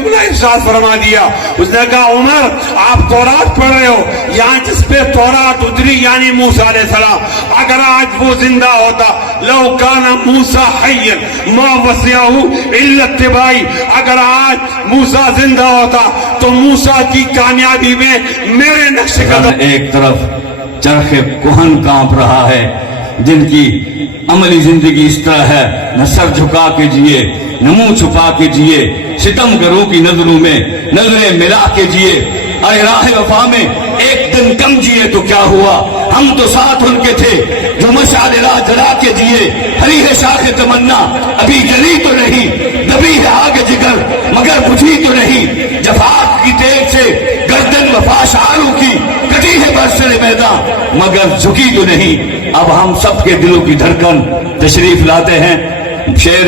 جملہ ارشاد فرما دیا. اس نے کہا عمر آپ تورات پڑھ رہے ہو, یہاں جس پہ تورات اتری یعنی موسیٰ علیہ السلام, اگر آج وہ زندہ ہوتا لو کان موسیٰ حیا ما وسعہ الا اتباعی, اگر آج موسیٰ زندہ ہوتا تو موسیٰ کی کامیابی میں میرے نقش قدم. ایک طرف چرخ کوہن کانپ رہا ہے جن کی عملی زندگی اس طرح ہے, نہ سر جھکا کے جیے نہ منہ چھپا کے جیے, ستم گروں کی نظروں میں نظریں ملا کے جیے. اے راہ وفا میں ایک دن کم جیے تو کیا ہوا, ہم تو ساتھ ان کے تھے جو مشعل راہ جلا کے جیے. ہری ہے شاخ تمنا ابھی جلی تو نہیں, دبی ہے آگ جگر مگر بجھی تو نہیں. جفاق کی تیغ سے گردن وفا شعاروں کی کٹی ہے برسر میدان مگر جھکی تو نہیں. اب ہم سب کے دلوں کی دھڑکن تشریف لاتے ہیں شیر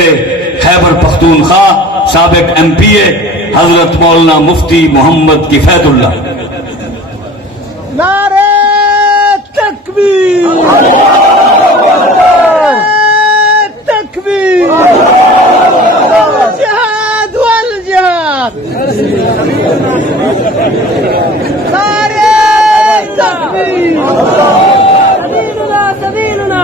خیبر پختونخوا سابق ایم پی اے حضرت مولانا مفتی محمد کفایت اللہ. نعرہ تکبیر, تکبیر, جہاد والجہاد, نعرہ تکبیر, سبیلنا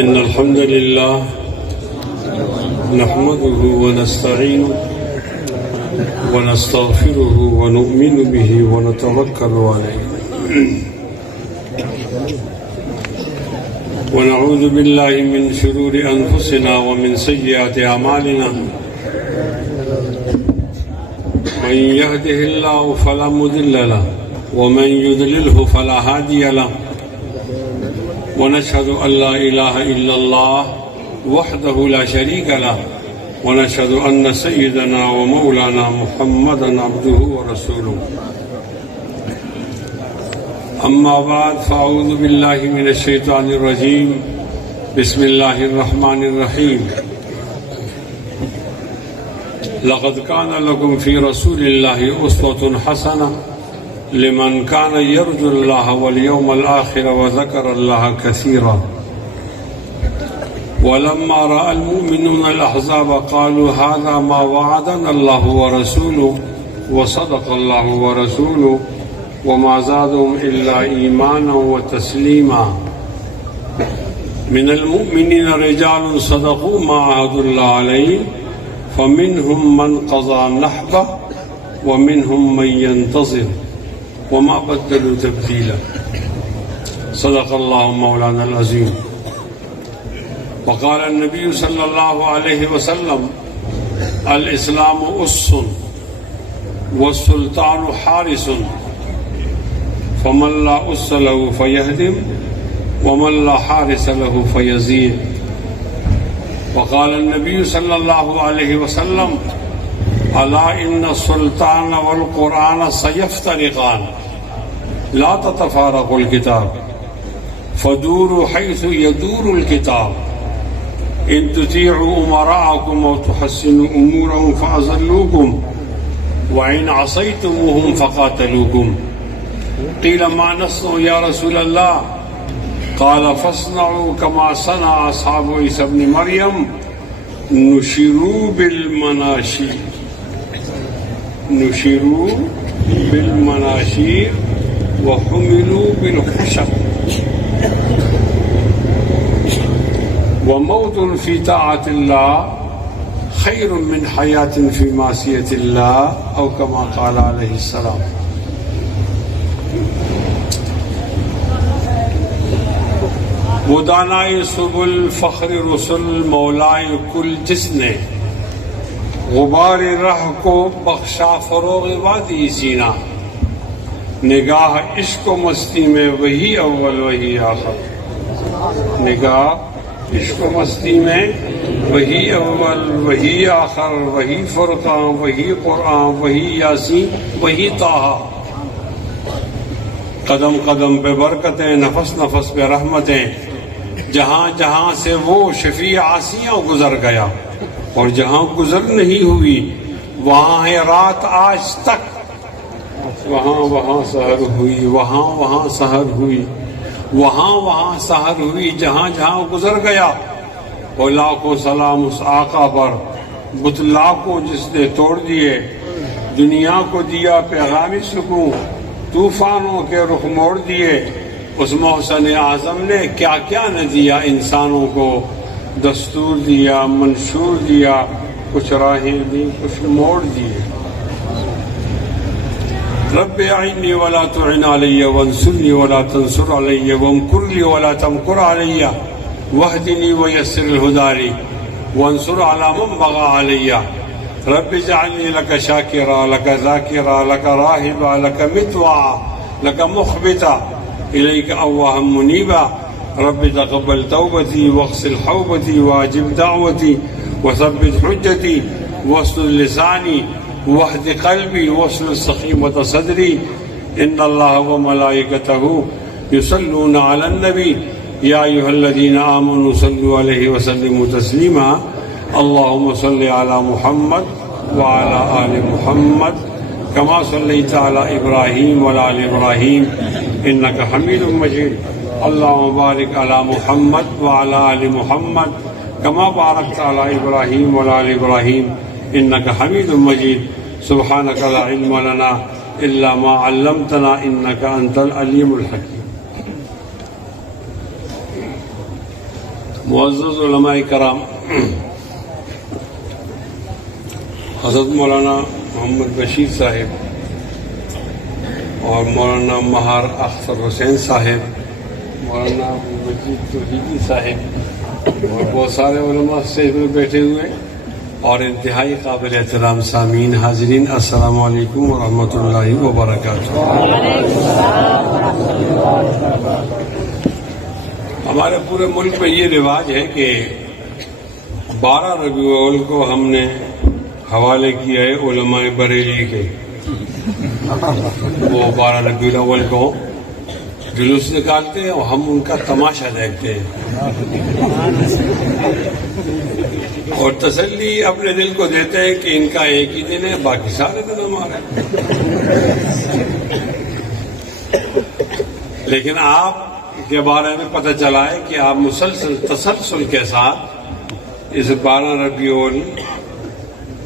إن الحمد لله نحمده ونستعينه ونستغفره ونؤمن به ونتوكل عليه ونعوذ بالله من شرور أنفسنا ومن سيئات أعمالنا. من يهده الله فلا مضل له ومن يضلله فلا هادي له. ونشهد أن لا إله إلا الله وحده لا شريك له ونشهد أن سيدنا ومولانا محمدا عبده ورسوله. أما بعد فأعوذ بالله من الشيطان الرجيم. بسم الله الرحمن الرحيم. لقد كان لكم في رسول الله أسوة حسنة لمن كان يرجو الله واليوم الآخر وذكر الله كثيرا. ولما رأى المؤمنون الأحزاب قالوا هذا ما وعدنا الله ورسوله وصدق الله ورسوله وما زادهم إلا إيمانا وتسليما. من المؤمنين رجال صدقوا ما عاهدوا الله عليه فمنهم من قضى نحبه ومنهم من ينتظر وما بدلوا تبديلا. صدق الله مولانا العظيم. وقال النبي صلى الله عليه وسلم الإسلام أس والسلطان حارس فمن لا أس له فيهدم ومن لا حارس له فيزيد. وقال النبي صلى الله عليه وسلم ألا إن السلطان والقرآن سيفترقان لا تتفارق الكتاب فدوروا حيث يدور الكتاب إن تطيعوا أمراءكم أو تحسنوا أمورهم فأذلوكم وإن عصيتموهم فقاتلوكم. قيل ما نصنع يا رسول الله؟ قال فاصنعوا كما صنع أصحاب عيسى ابن مريم نشروا بالمناشير وحملوا بالخشب. وموت في طاعة الله خير من حياة في معصية الله أو كما قال عليه السلام. وہ دانائے سبل فخر رسل مولائے کل جس نے غبار رہ کو بخشا فروغ وادی سینہ. نگاہ عشق و مستی میں وہی اول وہی آخر. نگاہ عشق و مستی میں وہی اول وہی آخر وہی فرقان وہی قرآن وہی یاسین وہی طٰہٰ. قدم قدم پہ برکتیں نفس نفس پہ رحمتیں. جہاں جہاں سے وہ شفیع عاصیاں گزر گیا اور جہاں گزر نہیں ہوئی وہاں ہے رات آج تک. وہاں وہاں سحر ہوئی وہاں وہاں سحر ہوئی وہاں وہاں سحر ہوئی. جہاں جہاں گزر گیا وہ لاکھوں سلام اس آقا پر بت لاکھوں جس نے توڑ دیے. دنیا کو دیا پیغامی سکون طوفانوں کے رخ موڑ دیے. اس محسن اعظم نے کیا کیا نہ دیا انسانوں کو. دستور دیا منشور دیا کچھ راہیں دی کچھ موڑ دیے. رب اعنی ولا تعن علی وانصرنی ولا تنصر علی وامکر لی ولا تمکر علی واہدنی ویسر الہدی لی وانصر علی من بغى علی. رب اجعلنی لک شاکرا لک ذاکرا لک راہبا لک مطوعا لک مخبتا الیک اواہا منیبا. رب تقبل توبتی واغسل حوبتی واجب دعوتی وثبت حجتی واسلل لسانی واہد قلبی واسلل سخیمۃ صدری. ان اللہ وملائکتہ یصلون علی النبی یا ایھا الذین آمنوا صلوا علیہ وسلموا تسلیما. اللہم صل علی محمد وعلی آل محمد کما صلیت علی ابراہیم وعلی آل ابراہیم انک حمید مجید. اللہم بارک علی محمد وعلی آل محمد کما بارکت علی ابراہیم وعلی آل ابراہیم انک حمید مجید. سبحانک لا علم لنا الا ما علمتنا انک انت العلیم الحکیم. معزز علماء کرام، حضرت مولانا محمد بشیر صاحب اور مولانا مہار اختر حسین صاحب، مولانا مجید توحیدی صاحب اور بہت سارے علماء اسٹیج میں بیٹھے ہوئے اور انتہائی قابل احترام سامعین، حاضرین، السلام علیکم ورحمۃ اللہ وبرکاتہ. ہمارے پورے ملک میں یہ رواج ہے کہ 12 ربیع الاول کو ہم نے حوالے کیا ہے علماء بریلی کے. وہ 12 ربیع الاول کو جلوس نکالتے ہیں اور ہم ان کا تماشا دیکھتے ہیں اور تسلی اپنے دل کو دیتے ہیں کہ ان کا ایک ہی دن ہے، باقی سارے دن ہمارے. لیکن آپ کے بارے میں پتہ چلا ہے کہ آپ مسلسل تسلسل کے ساتھ اس 12 ربیع الاول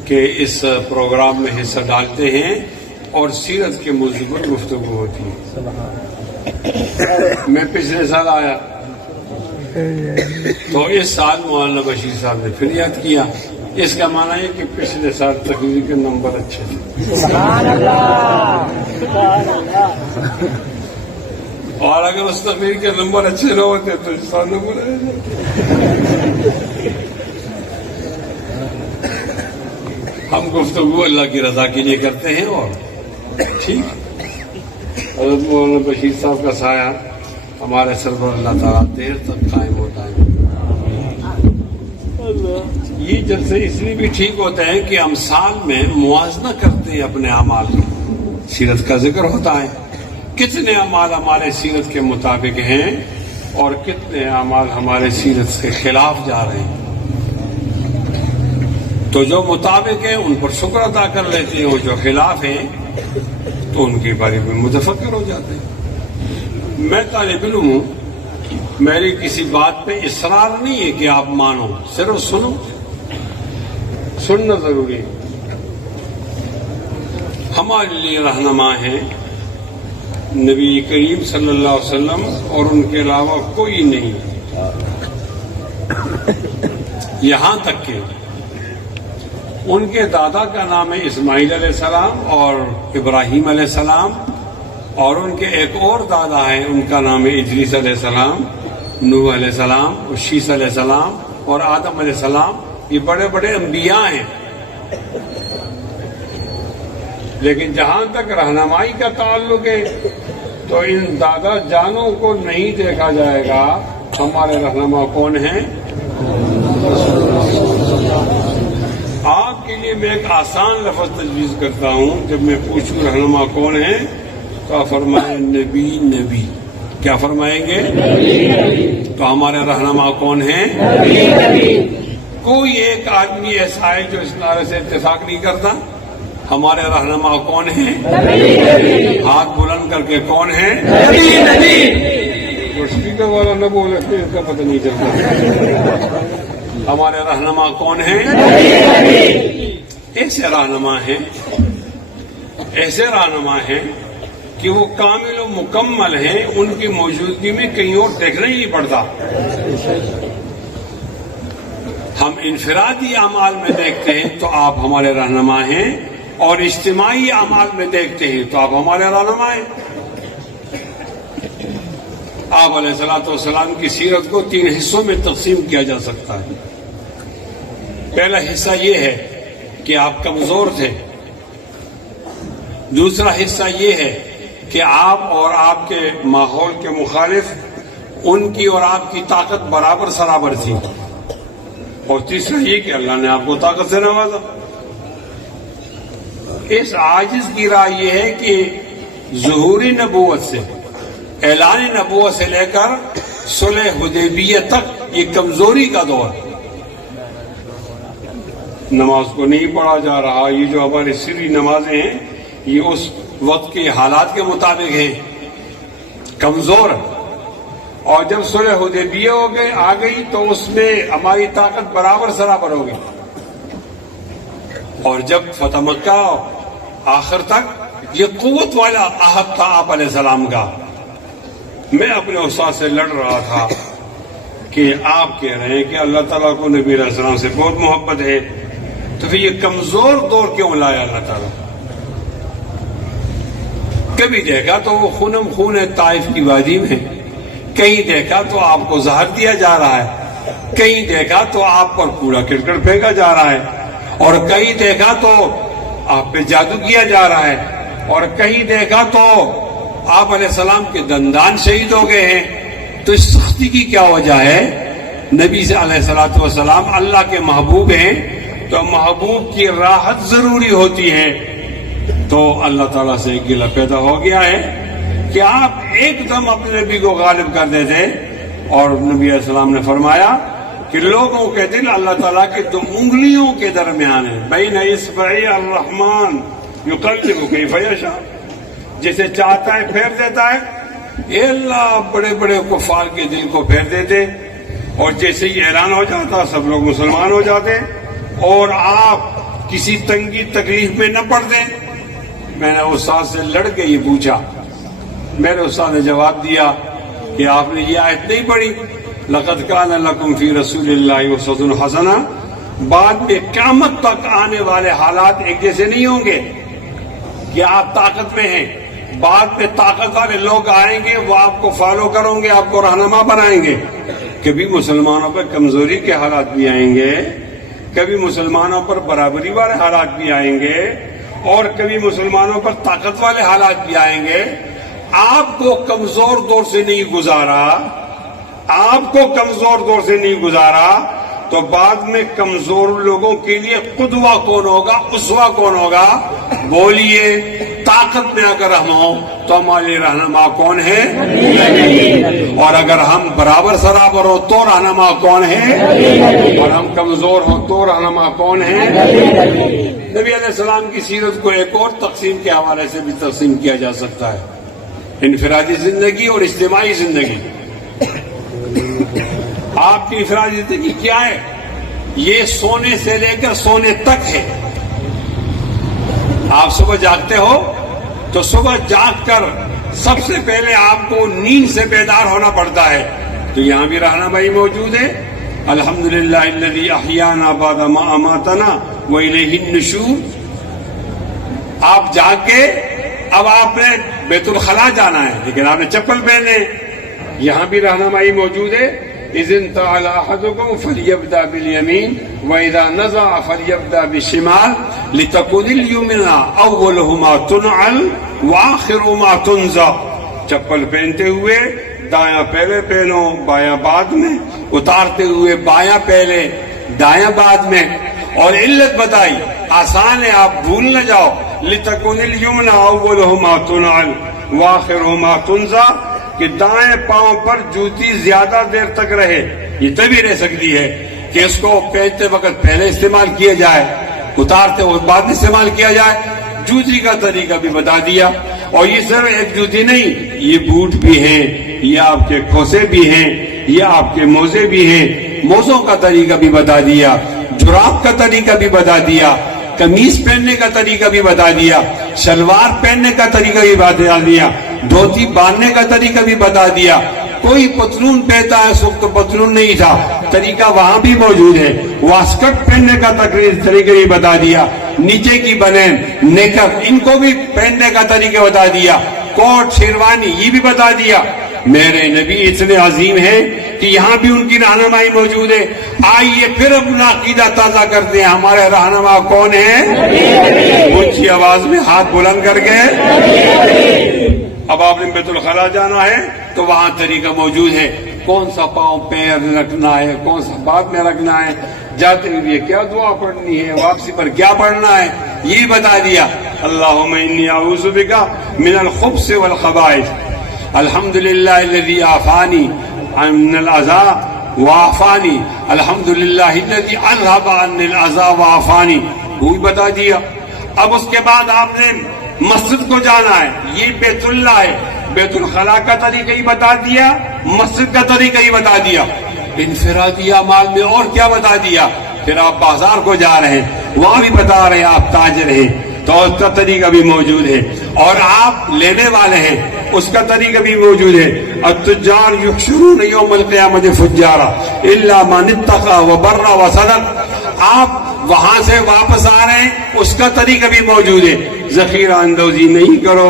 کے اس پروگرام میں حصہ ڈالتے ہیں اور سیرت کے موضوع پر گفتگو ہوتی ہے. میں پچھلے سال آیا تو اس سال مولانا بشیر صاحب نے پھر یاد کیا. اس کا معنی ہے کہ پچھلے سال تقریر کے نمبر اچھے تھے اور اگر اس تقریر کے نمبر اچھے نہ ہوتے تو اس سال نمبر آئے جاتے. ہم گفتگو اللہ کی رضا کے لیے کرتے ہیں اور ٹھیک. حضرت مولانا بشیر صاحب کا سایہ ہمارے سر پر اللہ تعالیٰ دیر تک قائم ہوتا ہے. یہ جلسے اس لیے بھی ٹھیک ہوتے ہیں کہ ہم سال میں موازنہ کرتے ہیں اپنے اعمال کا. سیرت کا ذکر ہوتا ہے، کتنے اعمال ہمارے سیرت کے مطابق ہیں اور کتنے اعمال ہمارے سیرت کے خلاف جا رہے ہیں. تو جو مطابق ہیں ان پر شکر ادا کر لیتے ہیں اور جو خلاف ہیں تو ان کے بارے میں متفکر ہو جاتے ہیں. میں طالب علم ہوں، میری کسی بات پہ اصرار نہیں ہے کہ آپ مانو، صرف سنو. سننا ضروری ہے. ہمارے لیے رہنما ہیں نبی کریم صلی اللہ علیہ وسلم اور ان کے علاوہ کوئی نہیں. یہاں تک کہ ان کے دادا کا نام ہے اسماعیل علیہ السلام اور ابراہیم علیہ السلام، اور ان کے ایک اور دادا ہیں ان کا نام ہے ادریس علیہ السلام، نوح علیہ السلام اور شیس علیہ السلام اور آدم علیہ السلام. یہ بڑے بڑے انبیاء ہیں. لیکن جہاں تک رہنمائی کا تعلق ہے تو ان دادا جانوں کو نہیں دیکھا جائے گا. ہمارے رہنما کون ہیں؟ لیے میں ایک آسان لفظ تجویز کرتا ہوں. جب میں پوچھوں رہنما کون ہے تو آپ فرمائیں نبی. نبی کیا فرمائیں گے؟ تو ہمارے رہنما کون ہیں؟ کوئی ایک آدمی ایسا ہے جو اس نعرے سے اتفاق نہیں کرتا؟ ہمارے رہنما کون ہیں؟ ہاتھ بلند کر کے کون ہیں؟ اسپیکر والا نہ بولے پھر اس کا پتہ نہیں چلتا. ہمارے رہنما کون ہیں؟ ایسے رہنما ہیں کہ وہ کامل و مکمل ہیں. ان کی موجودگی میں کہیں اور دیکھنا ہی نہیں پڑتا. ہم انفرادی اعمال میں دیکھتے ہیں تو آپ ہمارے رہنما ہیں, اور اجتماعی اعمال میں دیکھتے ہیں تو آپ ہمارے رہنما ہیں. آپ علیہ الصلوۃ والسلام کی سیرت کو 3 حصوں میں تقسیم کیا جا سکتا ہے. پہلا حصہ یہ ہے کہ آپ کمزور تھے. دوسرا حصہ یہ ہے کہ آپ اور آپ کے ماحول کے مخالف ان کی اور آپ کی طاقت برابر سرابر تھی. اور تیسرا یہ کہ اللہ نے آپ کو طاقت سے نوازا. اس عاجز کی رائے یہ ہے کہ ظہوری نبوت سے, اعلان نبوت سے لے کر صلح حدیبیہ تک یہ کمزوری کا دور ہے. نماز کو نہیں پڑھا جا رہا. یہ جو ہماری سری نمازیں ہیں یہ اس وقت کے حالات کے مطابق ہیں, کمزور. اور جب صلح حدیبیہ آ گئی تو اس میں ہماری طاقت برابر سرابر ہو گئی. اور جب فتح مکہ آخر تک یہ قوت والا عہد تھا آپ علیہ السلام کا. میں اپنے استاد سے لڑ رہا تھا کہ آپ کہہ رہے ہیں کہ اللہ تعالیٰ کو نبی علیہ السلام سے بہت محبت ہے, تو پھر یہ کمزور دور کیوں لایا اللہ تعالیٰ؟ کبھی دیکھا تو وہ خونم خون ہے طائف کی وادی میں, کہیں دیکھا تو آپ کو زہر دیا جا رہا ہے, کہیں دیکھا تو آپ پر کوڑا کرکٹ پھینکا جا رہا ہے, اور کہیں دیکھا تو آپ پہ جادو کیا جا رہا ہے, اور کہیں دیکھا تو آپ علیہ السلام کے دندان شہید ہو گئے ہیں. تو اس سختی کی کیا وجہ ہے؟ نبی سے علیہ الصلوۃ والسلام اللہ کے محبوب ہیں, تو محبوب کی راحت ضروری ہوتی ہے. تو اللہ تعالیٰ سے ایک گلہ پیدا ہو گیا ہے کہ آپ ایک دم اپنے نبی کو غالب کر دیتے. اور نبی علیہ السلام نے فرمایا کہ لوگوں کے دل اللہ تعالیٰ کے 2 انگلیوں کے درمیان ہے, بین اصبعی الرحمن یقلب کیف یشاء, جسے چاہتا ہے پھیر دیتا ہے. اے اللہ بڑے بڑے کفار کے دل کو پھیر دیتے, اور جیسے ہی اعلان ہو جاتا سب لوگ مسلمان ہو جاتے, اور آپ کسی تنگی تکلیف میں نہ پڑتے. میں نے استاد سے لڑ کے یہ پوچھا, میرے استاد نے جواب دیا کہ آپ نے یہ آیت نہیں پڑھی, لقد کان لکم فی رسول اللہ اسوۃ حسنہ. بعد میں قیامت تک آنے والے حالات ایک جیسے نہیں ہوں گے کہ آپ طاقت میں ہیں. بعد میں طاقت والے لوگ آئیں گے, وہ آپ کو فالو کریں گے, آپ کو رہنما بنائیں گے. کبھی مسلمانوں پر کمزوری کے حالات بھی آئیں گے, کبھی مسلمانوں پر برابری والے حالات بھی آئیں گے, اور کبھی مسلمانوں پر طاقت والے حالات بھی آئیں گے. آپ کو کمزور دور سے نہیں گزارا, تو بعد میں کمزور لوگوں کے لیے قدوہ کون ہوگا, اسوہ کون ہوگا؟ بولیے. طاقت میں اگر ہم ہوں تو ہمارے رہنما کون ہے؟ اور اگر ہم برابر سرابر ہو تو رہنما کون ہے؟ اور ہم کمزور ہو تو رہنما کون ہے؟ نبی علیہ السلام کی سیرت کو ایک اور تقسیم کے حوالے سے بھی تقسیم کیا جا سکتا ہے, انفرادی زندگی اور اجتماعی زندگی. آپ کی انفرادی زندگی کیا ہے؟ یہ سونے سے لے کر سونے تک ہے. آپ صبح جاگتے ہو تو صبح جاگ کر سب سے پہلے آپ کو نیند سے بیدار ہونا پڑتا ہے, تو یہاں بھی رہنمائی موجود ہے. الحمدللہ الذی احیانا بعد ما اماتنا والیہ النشور. آپ جاگ کے اب آپ نے بیت الخلاء جانا ہے, لیکن آپ نے چپل پہنے. یہاں بھی رہنمائی موجود ہے. اذ انتعل احدکم فلیبدأ بالیمین واذا نزع فلیبدأ بالشمال لتکون الیمنا اول ما تنعل وآخر ما تنزع. چپل پہنتے ہوئے دایاں پہلے پہنو, بایاں بعد میں. اتارتے ہوئے بایاں پہلے, دایاں بعد میں. اور علت بتائی، آسان ہے آپ بھول نہ جاؤ. لِتَكُنِ الْيُمْنَ أَوَّلُهُمَا تُنْعَلْ وَآخِرُهُمَا تُنْزَى، کہ دائیں پاؤں پر جوتی زیادہ دیر تک رہے. یہ تبھی رہ سکتی ہے کہ اس کو پہنتے وقت پہلے استعمال کیا جائے، اتارتے وقت بعد میں استعمال کیا جائے. جوتی کا طریقہ بھی بتا دیا. اور یہ صرف ایک جوتی نہیں، یہ بوٹ بھی ہیں، یہ آپ کے کھوسے بھی ہیں، یہ آپ کے موزے بھی ہیں. موزوں کا طریقہ بھی بتا دیا، جراب کا طریقہ بھی بتا دیا، قمیص پہننے کا طریقہ بھی بتا دیا، شلوار پہننے کا طریقہ بھی بتا دیا، دھوتی باندھنے کا طریقہ بھی بتا دیا. کوئی پتلون پہنتا ہے، اس وقت تو پتلون نہیں تھا، طریقہ وہاں بھی موجود ہے. واسکٹ پہننے کا طریقہ بھی بتا دیا، نیچے کی بنین، نیکر، ان کو بھی پہننے کا طریقہ بتا دیا، کوٹ شیروانی یہ بھی بتا دیا. میرے نبی اتنے عظیم ہیں کہ یہاں بھی ان کی رہنمائی موجود ہے. آئیے پھر اپنا عقیدہ تازہ کرتے ہیں. ہمارے رہنما کون ہیں؟ اونچی آواز میں ہاتھ بلند کر کے. اب آپ نے بیت الخلا جانا ہے تو وہاں طریقہ موجود ہے، کون سا پاؤں پیر رکھنا ہے، کون سا بعد میں رکھنا ہے، جاتے ہوئے کیا دعا پڑھنی ہے، واپسی پر کیا پڑھنا ہے، یہ بتا دیا. اللہم انی اعوذ بک من الخبث والخبائث الحمدللہ الذی عافانی من الاذى وعافانی الحمدللہ الذی اذهب عنی الاذى وعافانی، وہ بھی بتا دیا. اب اس کے بعد آپ نے مسجد کو جانا ہے، یہ بیت اللہ ہے، بیت الخلا کا طریقہ ہی بتا دیا، مسجد کا طریقہ ہی بتا دیا. انفرادی اعمال میں اور کیا بتا دیا. پھر آپ بازار کو جا رہے ہیں، وہاں بھی بتا رہے ہیں آپ تاجر ہیں تو اس کا طریقہ بھی موجود ہے. اور آپ لینے والے ہیں، اس کا طریقہ بھی موجود ہے. التجار یحشرون یوم القیامت فجارا الا من اتقى وبر وصدق. آپ وہاں سے واپس آ رہے ہیں، اس کا طریقہ بھی موجود ہے. ذخیرہ اندوزی نہیں کرو،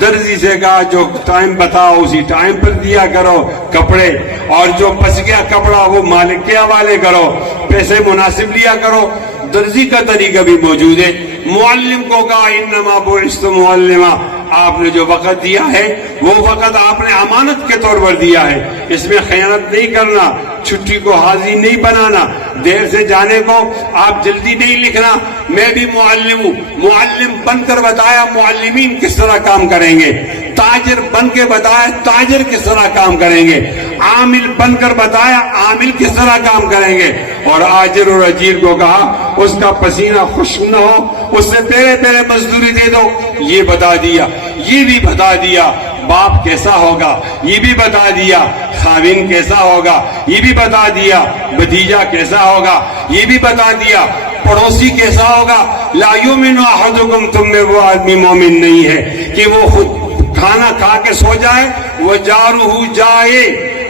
درزی سے کہا جو ٹائم بتاؤ اسی ٹائم پر دیا کرو کپڑے، اور جو بچ گیا کپڑا وہ مالک کے حوالے کرو، پیسے مناسب لیا کرو. درزی کا طریقہ بھی موجود ہے. معلم کو کہا انما بعثت معلما، آپ نے جو وقت دیا ہے وہ وقت آپ نے امانت کے طور پر دیا ہے، اس میں خیانت نہیں کرنا، چھٹی کو حاضری نہیں بنانا، دیر سے جانے کو آپ جلدی نہیں لکھنا. میں بھی معلم ہوں، معلم بن کر بتایا معلمین کس طرح کام کریں گے، تاجر بن کے بتایا تاجر کس طرح کام کریں گے، عامل بن کر بتایا عامل کس طرح کام کریں گے. اور آجر اور اجیر کو کہا اس کا پسینہ خشک نہ ہو، اس سے پہلے پہلے مزدوری دے دو. یہ بتا دیا. یہ بھی بتا دیا باپ کیسا ہوگا، یہ بھی بتا دیا خاوند کیسا ہوگا، یہ بھی بتا دیا بھتیجا کیسا ہوگا، یہ بھی بتا دیا پڑوسی کیسا ہوگا. لا یؤمن احدکم، تم میں وہ آدمی مومن نہیں ہے کہ وہ خود کھانا کھا کے سو جائے، وہ جارہ جائے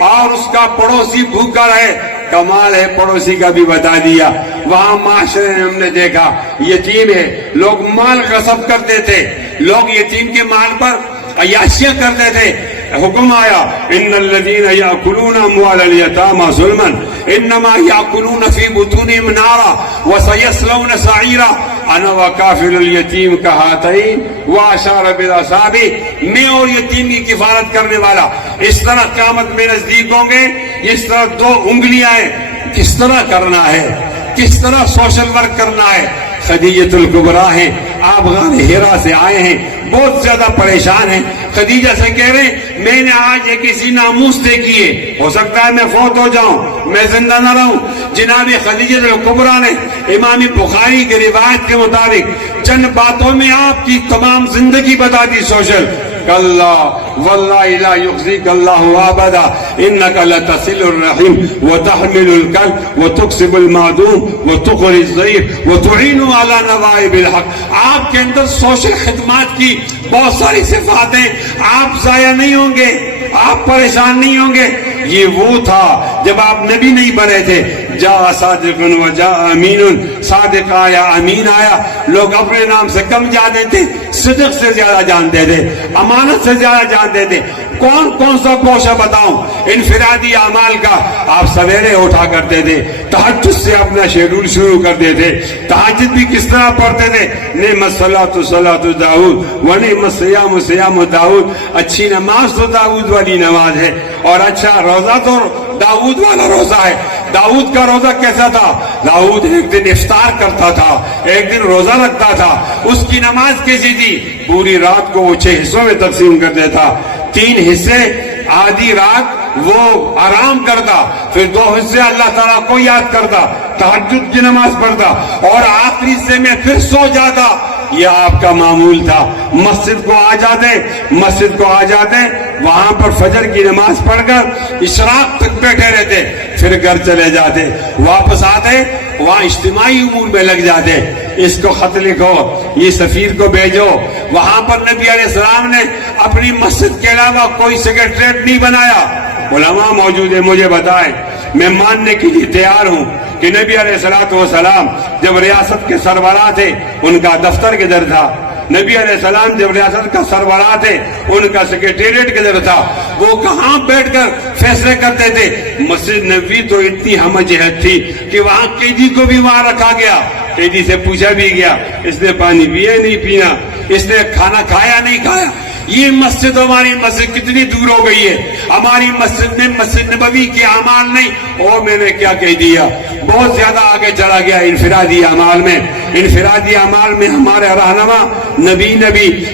اور اس کا پڑوسی بھوکا رہے. کمال ہے پڑوسی کا بھی بتا دیا. وہاں معاشرے میں ہم نے دیکھا یتیم ہے، لوگ مال غصب کرتے تھے، لوگ یتیم کے مال پر عیاشیاں کرتے تھے. حکم آیا ان الذين ياكلون اموال اليتامى ظلما انما ياكلون في بطونهم نارا وسيصلون سعيرا انا وكافل اليتيم كهاتين واشار بالاصابع. میں اور یتیم کی کفالت کرنے والا اس طرح قیامت میں نزدیک ہوں گے، اس طرح دو انگلیاں ہیں. کس طرح کرنا ہے، کس طرح سوشل ورک کرنا ہے. خدیجہ الکبریٰ ہیں، آپ غار ہرا سے آئے ہیں، بہت زیادہ پریشان ہیں. خدیجہ سے کہہ رہے ہیں میں نے آج ایک کسی ناموس دیکھی ہے، ہو سکتا ہے میں فوت ہو جاؤں، میں زندہ نہ رہوں. جناب خدیجہ الکبریٰ نے امام بخاری کی روایت کے مطابق چند باتوں میں آپ کی تمام زندگی بتا دی. سوشل کلا واللہ لا یخزیک اللہ ابدا انک لتصل الرحیم وتحمل الکلب وتکسب المعدوم وتقری الضعیف وتعین علی نوائب الحق. آپ کے اندر سوشل خدمات کی بہت ساری صفات ہیں. آپ ضائع نہیں ہوں گے، آپ پریشان نہیں ہوں گے. یہ وہ تھا جب آپ نبی نہیں بنے تھے. جاء صادق و جاء امین، صادق آیا امین آیا. لوگ اپنے نام سے کم جانتے تھے، صدق سے زیادہ جانتے تھے، امانت سے زیادہ جانتے تھے. کون کون سا گوشہ بتاؤں انفرادی اعمال کا. آپ سویرے اٹھا کرتے تھے، تہجد سے اپنا شیڈول شروع کرتے تھے. تہجد بھی کس طرح پڑھتے تھے؟ نعم الصلاۃ صلاۃ داؤد و نعم الصیام صیام داؤد. اچھی نماز تو داؤد والی نماز ہے، اور اچھا روزہ تو داؤد والا روزہ ہے. داؤد کا روزہ کیسا تھا؟ داؤد ایک دن افطار کرتا تھا، ایک دن روزہ رکھتا تھا۔ اس کی نماز کیسی تھی؟ پوری رات کو وہ 6 حصوں میں تقسیم کر دیتا، 3 حصے آدھی رات وہ آرام کرتا، پھر 2 حصے اللہ تعالیٰ کو یاد کرتا، تہجد کی نماز پڑھتا، اور آخری حصے میں پھر سو جاتا۔ یہ آپ کا معمول تھا۔ مسجد کو آ جاتے وہاں پر فجر کی نماز پڑھ کر اشراق تک بیٹھے رہتے، پھر گھر چلے جاتے، واپس آتے وہاں اجتماعی امور میں لگ جاتے۔ اس کو خط لکھو، یہ سفیر کو بھیجو۔ وہاں پر نبی علیہ السلام نے اپنی مسجد کے علاوہ کوئی سیکریٹریٹ نہیں بنایا۔ علماء موجود ہیں، مجھے بتائیں، میں ماننے کے لیے تیار ہوں کہ نبی علیہ السلام جب ریاست کے سربراہ تھے ان کا دفتر کدھر تھا؟ نبی علیہ السلام جب ریاست کا سربراہ تھے ان کا سیکریٹریٹ کدھر تھا؟ وہ کہاں بیٹھ کر فیصلے کرتے تھے؟ مسجد نبوی تو اتنی ہم جہت تھی کہ وہاں قیدی کو بھی وہاں رکھا گیا، قیدی سے پوچھا بھی گیا اس نے پانی پیا نہیں پینا، اس نے کھانا کھایا نہیں کھایا۔ یہ مسجد، ہماری مسجد کتنی دور ہو گئی ہے، ہماری مسجد میں مسجد نبوی کے اعمال نہیں۔ اور میں نے کیا کہہ دیا، بہت زیادہ آگے چلا گیا انفرادی اعمال میں۔ انفرادی اعمال میں ہمارے رہنما نبی،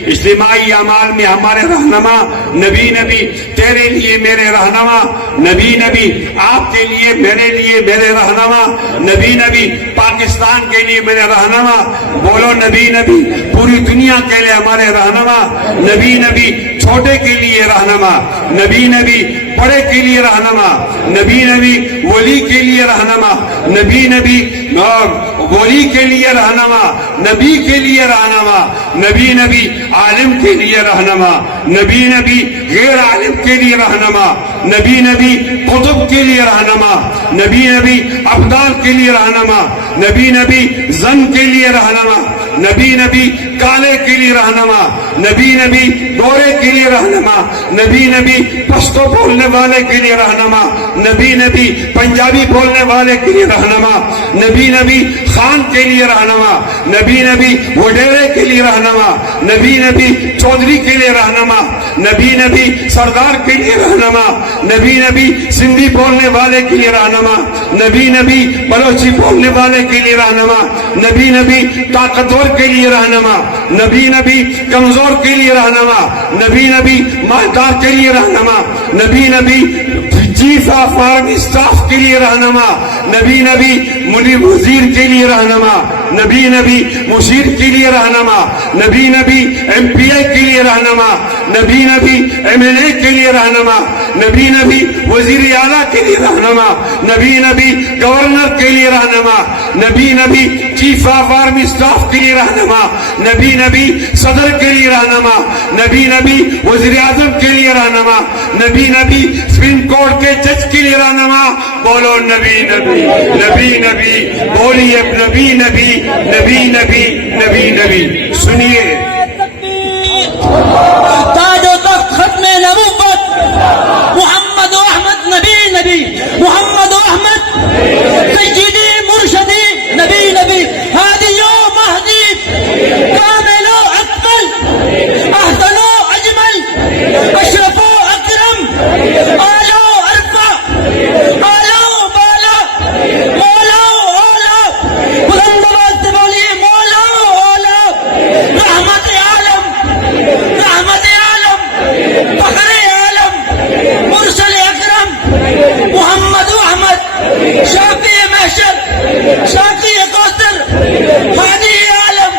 اجتماعی اعمال میں ہمارے رہنما نبی، تیرے لیے میرے رہنما نبی، آپ کے لیے میرے رہنما نبی، پاکستان کے لیے میرے رہنما، بولو نبی، پوری دنیا کے لیے ہمارے رہنما نبی، چھوٹے کے لیے رہنما نبی، بڑے کے لیے رہنما نبی، ولی کے لیے رہنما نبی، ولی کے لیے رہنما نبی کے لیے رہنما نبی، عالم کے لیے رہنما نبی، غیر عالم کے لیے رہنما نبی، قطب کے لیے رہنما نبی، ابدال کے لیے رہنما نبی، زن کے لیے رہنما نبی، کالے کے لیے رہنما نبی، گورے کے لیے رہنما نبی، پشتو بولنے والے کے لیے رہنما نبی، پنجابی بولنے والے کے لیے رہنما نبی، خان کے لیے رہنما نبی، وڈیرے کے لیے رہنما نبی، چودھری کے لیے رہنما نبی، سردار کے لیے رہنما نبی، سندھی بولنے والے کے لیے رہنما نبی، بلوچی بولنے والے کے لیے رہنما نبی، طاقتور کے لیے رہنما نبی، کمزور کے لیے رہنما نبی، مالدار کے لیے رہنما نبی، چیف آف آرمی اسٹاف کے لیے رہنما نبی، وزیر کے لیے رہنما نبی، مشیر کے لیے رہنما نبی، MP کے لیے رہنما نبی، MLA کے لیے رہنما نبی، وزیر اعلیٰ کے لیے رہنما نبی، گورنر کے لیے رہنما نبی، چیف آف آرمی اسٹاف کے لیے رہنما نبی، صدر کے لیے رہنما نبی، وزیر اعظم کے لیے رہنما نبی، سپریم کورٹ کے جج کے لیے رہنما۔ بولو نبی، بولیے نبی۔ سنیے، تاج و تخت ختم نبوت محمد و احمد نبی، محمد و احمد سیدی مرشدی نبی، ہادی و مہدی، کامل و اکمل، احسن و اجمل، اشرف و اکرم، اعلی و ارفع، اعلی و بالا، مولا و اولا، بلند آواز سے بولیے مولا و اولا، رحمت عالم، فخر عالم، مرسل اکرم، محمد و احمد، شافی محشر، شافی کوثر، ہادی عالم،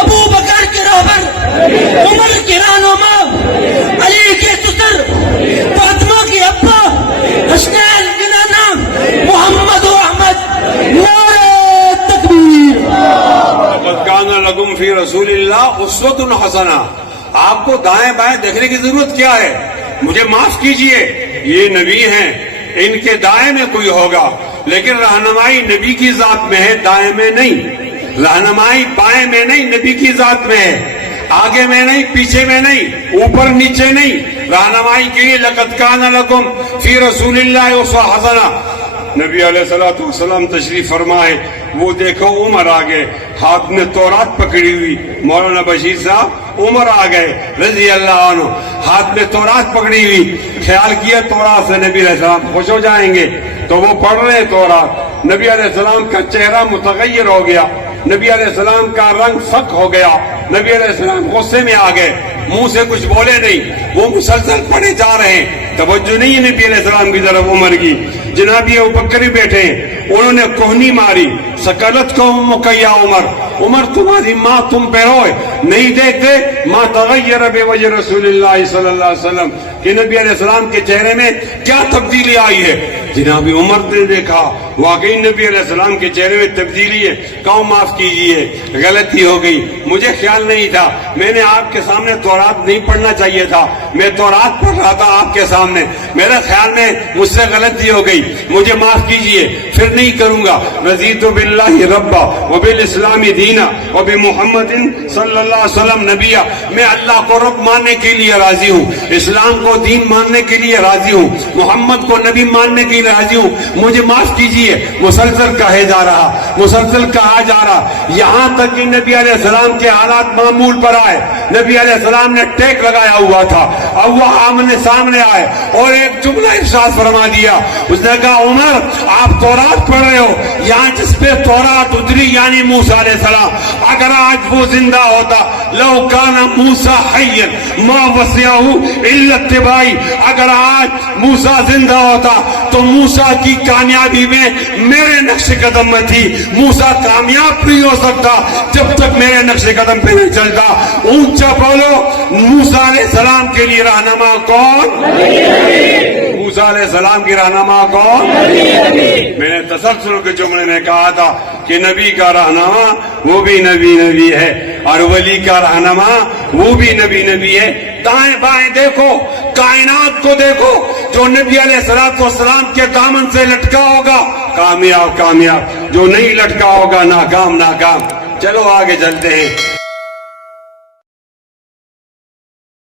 ابو بکر کے رہبر، عمر کے رہنما، علی کے سسر، فاطمہ کے ابا، حسنین کے نانا، محمد و احمد، نعرہ تکبیر۔ لقد کان لکم فی رسول اللہ اسوۃ حسنہ۔ آپ کو دائیں بائیں دیکھنے کی ضرورت کیا ہے؟ مجھے معاف کیجئے، یہ نبی ہیں، ان کے دائیں میں کوئی ہوگا، لیکن رہنمائی نبی کی ذات میں ہے، دائیں میں نہیں۔ رہنمائی بائیں میں نہیں، نبی کی ذات میں ہے، آگے میں نہیں، پیچھے میں نہیں، اوپر نیچے نہیں۔ رہنمائی کے لیے لقد کان لکم فی رسول اللہ اسوۃ حسنہ۔ نبی علیہ السلام تشریف فرمائے، وہ دیکھو عمر آ گئے، ہاتھ میں تورات پکڑی ہوئی، مولانا بشیر صاحب عمر آ گئے رضی اللہ عنہ، ہاتھ میں تورات پکڑی ہوئی، خیال کیا تورات سے نبی علیہ السلام خوش ہو جائیں گے، تو وہ پڑھ رہے تورات. نبی علیہ السلام کا چہرہ متغیر ہو گیا, نبی علیہ السلام کا رنگ فق ہو گیا, نبی علیہ السلام غصے میں آ گئے, منہ سے کچھ بولے نہیں, وہ مسلسل پڑھے جا رہے ہیں, توجہ نہیں ہے نبی علیہ السلام کی طرف عمر کی. جناب یہ ابوبکر بیٹھے ہیں, انہوں نے کوہنی ماری, سکلت کو مکیا عمر, عمر تمہاری ماں تم پہ روئے, نہیں دیکھتے ما تغیر بے وجہ رسول اللہ صلی اللہ علیہ وسلم کہ نبی علیہ السلام کے چہرے میں کیا تبدیلی آئی ہے. جناب عمر نے دیکھا واقعی نبی علیہ السلام کے چہرے میں تبدیلی ہے, کہو معاف کیجئے, غلطی ہو گئی, مجھے خیال نہیں تھا, میں نے آپ کے سامنے تورات نہیں پڑھنا چاہیے تھا, میں تورات پڑھ رہا تھا آپ کے سامنے, میرے خیال میں مجھ سے غلطی ہو گئی, مجھے معاف کیجئے, پھر نہیں کروں گا. رضیت باللہ ربا وبالاسلام دینا وبمحمد صلی اللہ علیہ وسلم نبیا, میں اللہ کو رب ماننے کے لیے راضی ہوں, اسلام کو دین ماننے کے لیے راضی ہوں, محمد کو نبی ماننے کے لیے راضی ہوں, مجھے معاف کیجئے. مسلسل کہے جا رہا, مسلسل کہا جا رہا, یہاں تک کہ نبی علیہ السلام کے حالات معمول پر آئے. نبی علیہ السلام نے ٹیک لگایا ہوا تھا, اب وہ آمنے سامنے آئے اور ایک جملہ ارشاد فرما دیا. اس نے کہا عمر آپ تورات پڑھ رہے ہو, یہاں جس پہ تورات اتری یعنی موسیٰ علیہ السلام, اگر آج وہ زندہ ہوتا, لو کان موسیٰ حیا ما وسعہ الا اتباعی, اگر آج موسیٰ زندہ ہوتا تو موسیٰ کی کامیابی میں میرے نقش قدم میں تھی. موسیٰ کامیاب نہیں ہو سکتا جب تک میرے نقش قدم پہ نہیں چلتا. اونچا بولو, موسیٰ علیہ السلام کے لیے رہنما کون؟ موسیٰ علیہ السلام کی رہنما کون؟ میں نے تسلسل کے جملے میں کہا تھا کہ نبی کا رہنما وہ بھی نبی ہے, اور ولی کا رہنما وہ بھی نبی ہے. دائیں بائیں دیکھو, کائنات کو دیکھو, جو نبی علیہ السلام کے دامن سے لٹکا ہوگا کامیاب, جو نہیں لٹکا ہوگا ناکام. چلو آگے چلتے ہیں.